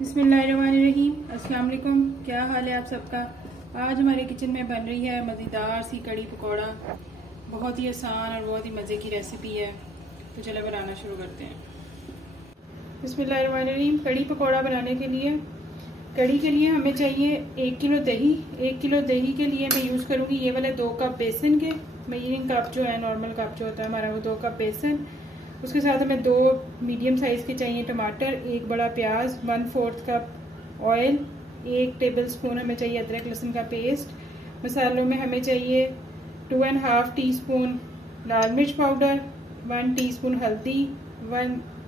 बिस्मिल्लाहिर्रहमानिर्रहीम। अस्सलाम वालेकुम। क्या हाल है आप सबका। आज हमारे किचन में बन रही है मज़ेदार सी कड़ी पकौड़ा। बहुत ही आसान और बहुत ही मज़े की रेसिपी है, तो चलो बनाना शुरू करते हैं। बिस्मिल्लाहिर्रहमानिर्रहीम। कड़ी पकौड़ा बनाने के लिए कड़ी के लिए हमें चाहिए 1 किलो दही। 1 किलो दही के लिए मैं यूज़ करूँगी ये वाले 2 कप बेसन के। मेजरिंग कप जो है, नॉर्मल कप जो होता है हमारा, वो 2 कप बेसन। उसके साथ हमें 2 मीडियम साइज़ के चाहिए टमाटर, 1 बड़ा प्याज, 1/4 कप ऑयल, 1 टेबलस्पून हमें चाहिए अदरक लहसुन का पेस्ट। मसालों में हमें चाहिए 2.5 टीस्पून लाल मिर्च पाउडर, 1 टीस्पून हल्दी,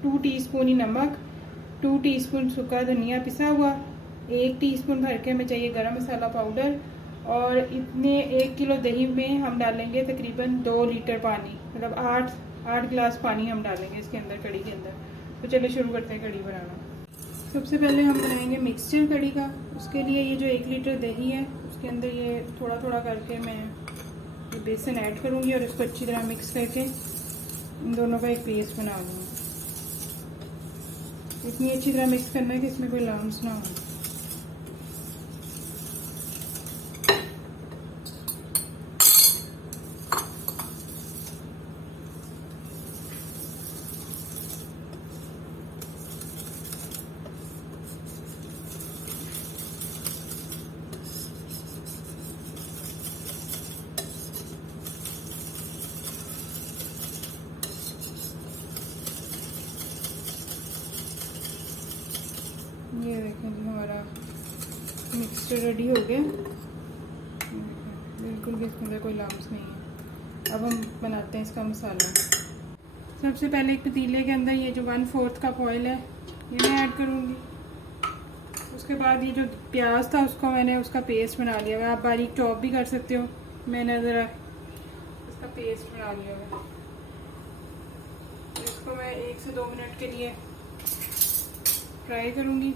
2 टीस्पून ही नमक, 2 टीस्पून सूखा धनिया पिसा हुआ, 1 टीस्पून भर के हमें चाहिए गरम मसाला पाउडर। और इतने 1 किलो दही में हम डालेंगे तकरीबन 2 लीटर पानी, मतलब 8 गिलास पानी हम डालेंगे इसके अंदर, कड़ी के अंदर। तो चलिए शुरू करते हैं कड़ी बनाना। सबसे पहले हम बनाएंगे मिक्सचर कड़ी का। उसके लिए ये जो 1 लीटर दही है उसके अंदर ये थोड़ा थोड़ा करके मैं ये बेसन ऐड करूँगी और इसको अच्छी तरह मिक्स करके इन दोनों का एक पेस्ट बना लूँगी। इतनी अच्छी तरह मिक्स करना है कि इसमें कोई लम्स ना हो। ये देखें जी, हमारा मिक्सचर रेडी हो गया। बिल्कुल भी इसके अंदर कोई लम्स नहीं है। अब हम बनाते हैं इसका मसाला। सबसे पहले एक पतीले के अंदर ये जो 1/4 कप ऑयल है ये मैं ऐड करूँगी। उसके बाद ये जो प्याज था उसको मैंने उसका पेस्ट बना लिया हुआ है। आप बारीक चॉप भी कर सकते हो, मैंने ज़रा इसका पेस्ट बना लिया हुआ है। इसको मैं 1 से 2 मिनट के लिए फ्राई करूँगी।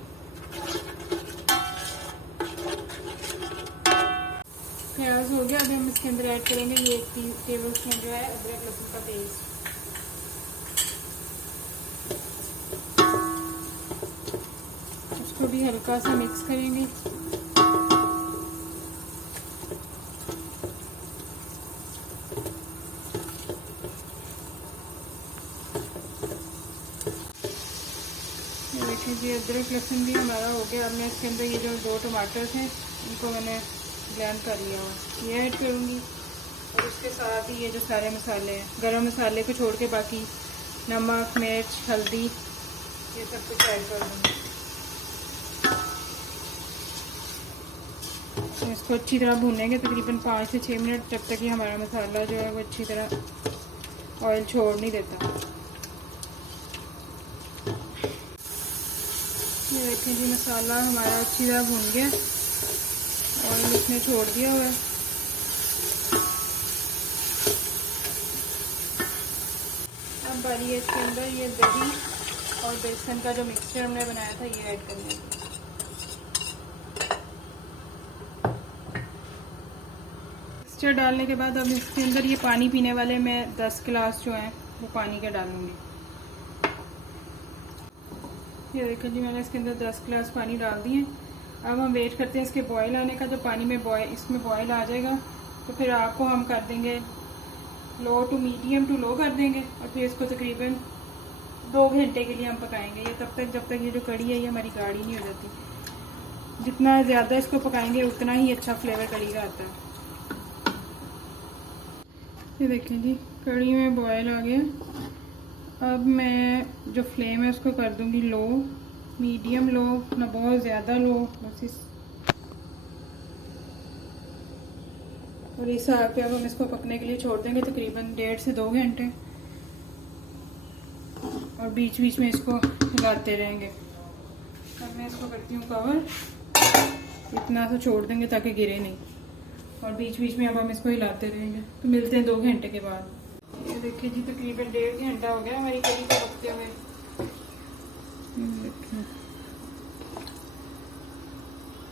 प्याज हो गया। अभी हम इसके अंदर ऐड करेंगे ये 1 टेबलस्पून जो है अदरक लहसुन का पेस्ट। उसको भी हल्का सा मिक्स करेंगे। ये देखिए जी, अदरक लहसुन भी हमारा हो गया। अब मैं इसके अंदर ये जो 2 टमाटर थे इनको मैंने ब्लेंड कर लिया हुआ, ये ऐड करूँगी। और उसके साथ ही ये जो सारे मसाले हैं, गरम मसाले को छोड़ के बाकी नमक, मिर्च, हल्दी, ये सब कुछ ऐड कर दूँगी। तो इसको अच्छी तरह भूनेंगे तकरीबन 5 से 6 मिनट, जब तक कि हमारा मसाला जो है वो अच्छी तरह ऑयल छोड़ नहीं देता। ये देखें जी, मसाला हमारा अच्छी तरह भून गया, ऑयल इसने छोड़ दिया हुआ है। अब बारी है इसके अंदर ये दही और बेसन का जो मिक्सचर हमने बनाया था ये ऐड करना है। मिक्सचर डालने के बाद अब इसके अंदर ये पानी पीने वाले मैं 10 गिलास जो हैं वो पानी के डालूंगी। ये देखिए जी, मैंने इसके अंदर 10 गिलास पानी डाल दिए। अब हम वेट करते हैं इसके बॉयल आने का। जब पानी में इसमें बॉयल आ जाएगा तो फिर आपको हम कर देंगे लो टू मीडियम टू लो कर देंगे, और फिर इसको तकरीबन 2 घंटे के लिए हम पकाएंगे। ये तब तक जब तक ये जो कड़ी है ये हमारी गाढ़ी नहीं हो जाती। जितना ज़्यादा इसको पकाएंगे उतना ही अच्छा फ्लेवर कड़ी का आता है। ये देखें जी, कड़ी में बॉयल आ गया। अब मैं जो फ्लेम है उसको कर दूंगी लो, मीडियम लो, ना बहुत ज़्यादा लो, बस और इस आग पे अब हम इसको पकने के लिए छोड़ देंगे तकरीबन 1.5 से 2 घंटे। और बीच बीच में इसको हिलाते रहेंगे। अब मैं इसको करती हूँ कवर, इतना सा छोड़ देंगे ताकि गिरे नहीं, और बीच बीच में अब हम इसको हिलाते रहेंगे। तो मिलते हैं 2 घंटे के बाद। ये देखिए जी, तकरीबन 1.5 घंटा हो गया हमारी कड़ी को पकते हुए।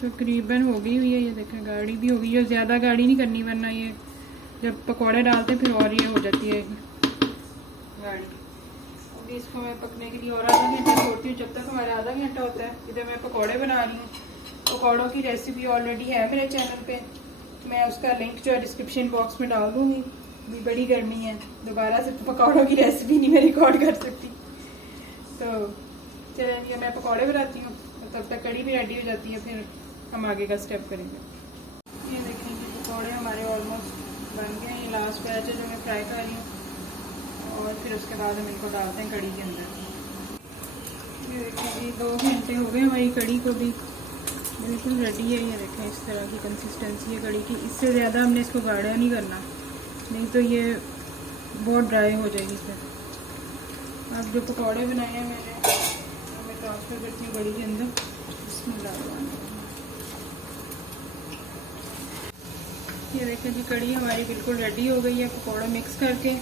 तकरीबन हो गई हुई है। ये देखें, गाढ़ी भी हो गई है। ज़्यादा गाढ़ी नहीं करनी वरना ये जब पकौड़े डालते हैं फिर और ये हो जाती है गाढ़ी। अभी इसको मैं पकने के लिए और आधा घंटा छोड़ती हूँ। जब तक हमारा आधा घंटा होता है इधर मैं पकौड़े बना रही हूँ। पकौड़ों की रेसिपी ऑलरेडी है मेरे चैनल पे, मैं उसका लिंक जो है डिस्क्रिप्शन बॉक्स में डाल दूँगी। अभी बड़ी गर्मी है, दोबारा से पकौड़ों की रेसिपी नहीं मैं रिकॉर्ड कर सकती। तो चलिए मैं पकौड़े बनाती हूँ, तब तक कड़ी भी रेडी हो जाती है, फिर हम आगे का स्टेप करेंगे। ये देखें कि पकौड़े हमारे ऑलमोस्ट बन गए हैं। ये लास्ट बैच है जो मैं फ्राई कर रही हूँ और फिर उसके बाद हम इनको डालते हैं कड़ी के अंदर। ये देखें जी 2 घंटे हो गए हमारी कड़ी को भी बिल्कुल रेडी है। ये देखें इस तरह की कंसिस्टेंसी है कड़ी की। इससे ज़्यादा हमने इसको गाढ़ा नहीं करना, नहीं तो ये बहुत ड्राई हो जाएगी। फिर अब जो पकौड़े बनाए हैं मैंने ट्रांसफ़र करती हूँ कड़ी के अंदर। ये देखें जी कड़ी हमारी बिल्कुल रेडी हो गई है। पकौड़े मिक्स करके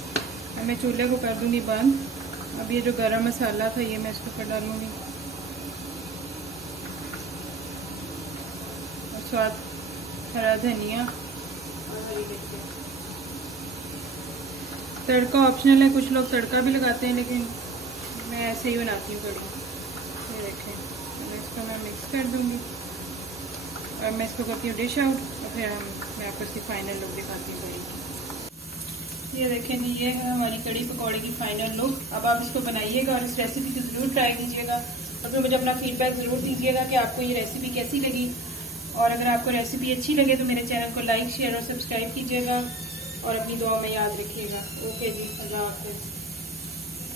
अब मैं चूल्हे को कर दूँगी बंद। अब ये जो गरम मसाला था ये मैं इसको कर डालूँगी और स्वाद हरा धनिया और हरी मिर्ची। तड़का ऑप्शनल है, कुछ लोग तड़का भी लगाते हैं, लेकिन मैं ऐसे ही बनाती हूँ कड़ी। ये देखें इसको मैं मिक्स कर दूँगी और मैं इसको करती हूँ डिश आउट और फिर मैं आपको इसकी फाइनल लुक दिखाती हूँ कड़ी की। ये देखें जी ये है हमारी कड़ी पकौड़े की फाइनल लुक। अब आप इसको बनाइएगा और इस रेसिपी को ज़रूर ट्राई कीजिएगा और फिर मुझे अपना फीडबैक ज़रूर दीजिएगा कि आपको ये रेसिपी कैसी लगी। और अगर आपको रेसिपी अच्छी लगे तो मेरे चैनल को लाइक शेयर और सब्सक्राइब कीजिएगा और अपनी दुआ में याद रखिएगा। ओके जी, अल्लाह हाफ़िज़।